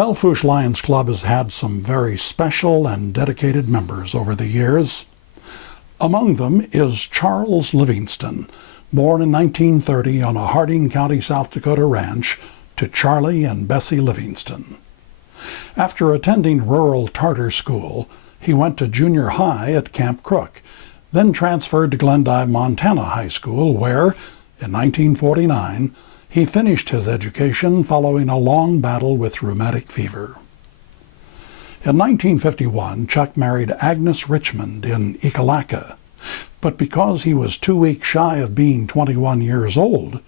Belle Fourche Lions Club has had some very special and dedicated members over the years. Among them is Charles Livingston, born in 1930 on a Harding County, South Dakota ranch to Charlie and Bessie Livingston. After attending rural Tartar school, he went to junior high at Camp Crook, then transferred to Glendive, Montana High School, where, in 1949, he finished his education following a long battle with rheumatic fever. In 1951, Chuck married Agnes Richmond in Ekalaka, but because he was 2 weeks shy of being 21 years old,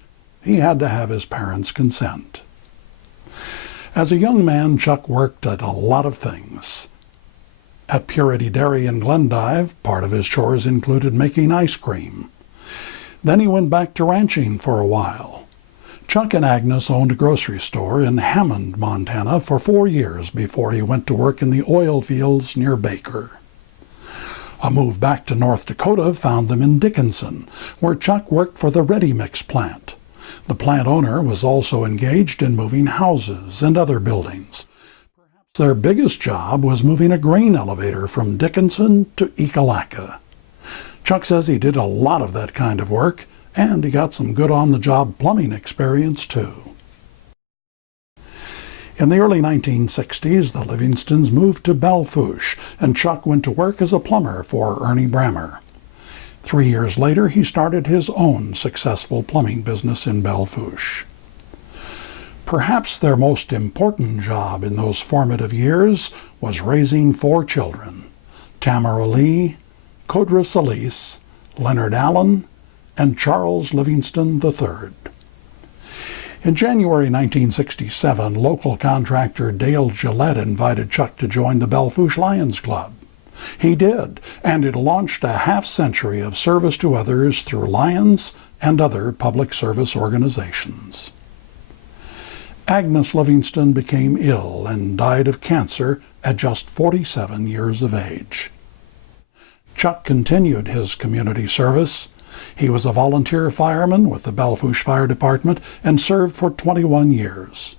he had to have his parents' consent. As a young man, Chuck worked at a lot of things. At Purity Dairy in Glendive, part of his chores included making ice cream. Then he went back to ranching for a while. Chuck and Agnes owned a grocery store in Hammond, Montana for 4 years before he went to work in the oil fields near Baker. A move back to North Dakota found them in Dickinson, where Chuck worked for the Ready Mix plant. The plant owner was also engaged in moving houses and other buildings. Perhaps their biggest job was moving a grain elevator from Dickinson to Ekalaka. Chuck says he did a lot of that kind of work, and he got some good on-the-job plumbing experience too. In the early 1960s, the Livingstons moved to Belle Fourche, and Chuck went to work as a plumber for Ernie Brammer. 3 years later, he started his own successful plumbing business in Belle Fourche. Perhaps their most important job in those formative years was raising 4 children: Tamara Lee, Codra Solis, Leonard Allen, and Charles Livingston III. In January 1967, local contractor Dale Gillette invited Chuck to join the Belle Fourche Lions Club. He did, and it launched a half-century of service to others through Lions and other public service organizations. Agnes Livingston became ill and died of cancer at just 47 years of age. Chuck continued his community service. He was a volunteer fireman with the Belle Fourche Fire Department and served for 21 years.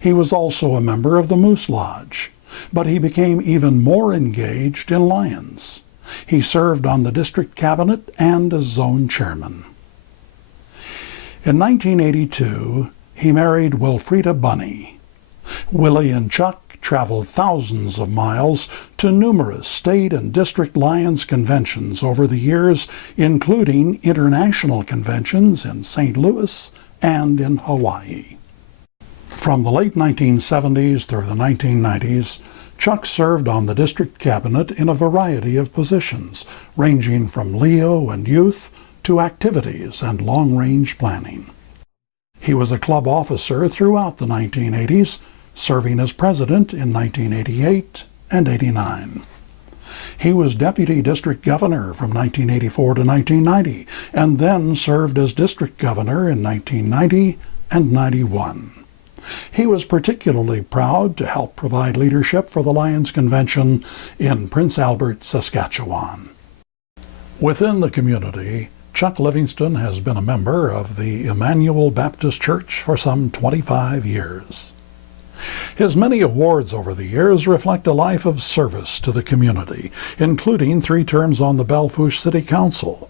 He was also a member of the Moose Lodge, but he became even more engaged in Lions. He served on the district cabinet and as zone chairman. In 1982, he married Wilfreda Bunny. Willie and Chuck traveled thousands of miles to numerous state and district Lions conventions over the years, including international conventions in St. Louis and in Hawaii. From the late 1970s through the 1990s, Chuck served on the district cabinet in a variety of positions, ranging from Leo and youth to activities and long-range planning. He was a club officer throughout the 1980s, serving as president in 1988 and 89. He was deputy district governor from 1984 to 1990, and then served as district governor in 1990 and 91. He was particularly proud to help provide leadership for the Lions Convention in Prince Albert, Saskatchewan. Within the community, Chuck Livingston has been a member of the Emmanuel Baptist Church for some 25 years. His many awards over the years reflect a life of service to the community, including 3 terms on the Belle Fourche City Council.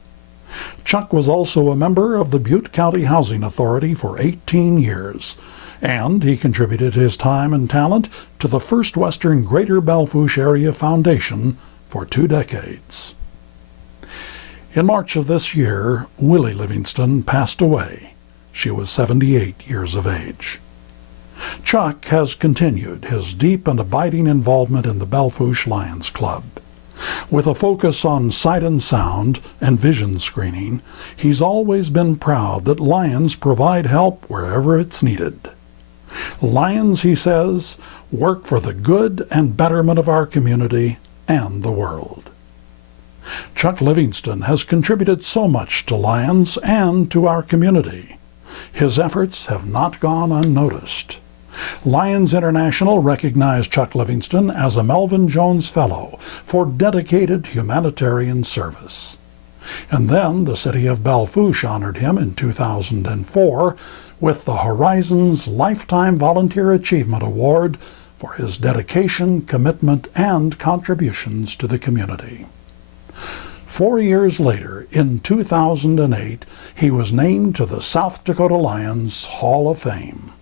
Chuck was also a member of the Butte County Housing Authority for 18 years, and he contributed his time and talent to the First Western Greater Belle Fourche Area Foundation for 2 decades. In March of this year, Willie Livingston passed away. She was 78 years of age. Chuck has continued his deep and abiding involvement in the Belle Fourche Lions Club. With a focus on sight and sound and vision screening, he's always been proud that Lions provide help wherever it's needed. Lions, he says, work for the good and betterment of our community and the world. Chuck Livingston has contributed so much to Lions and to our community. His efforts have not gone unnoticed. Lions International recognized Chuck Livingston as a Melvin Jones Fellow for dedicated humanitarian service. And then the city of Belle Fourche honored him in 2004 with the Horizons Lifetime Volunteer Achievement Award for his dedication, commitment, and contributions to the community. 4 years later, in 2008, he was named to the South Dakota Lions Hall of Fame.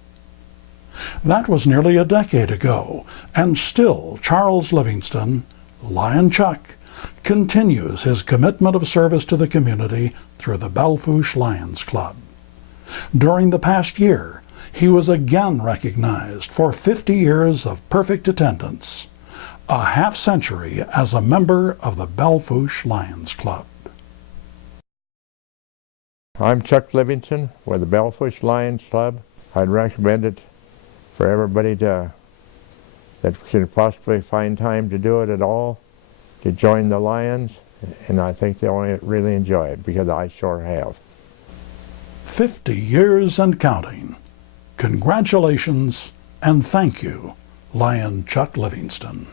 That was nearly a decade ago, and still Charles Livingston, Lion Chuck, continues his commitment of service to the community through the Belle Fourche Lions Club. During the past year, he was again recognized for 50 years of perfect attendance, a half-century as a member of the Belle Fourche Lions Club. I'm Chuck Livingston with the Belle Fourche Lions Club. I'd recommend it for everybody that can possibly find time to do it at all, to join the Lions, and I think they'll really enjoy it, because I sure have. 50 years and counting. Congratulations and thank you, Lion Chuck Livingston.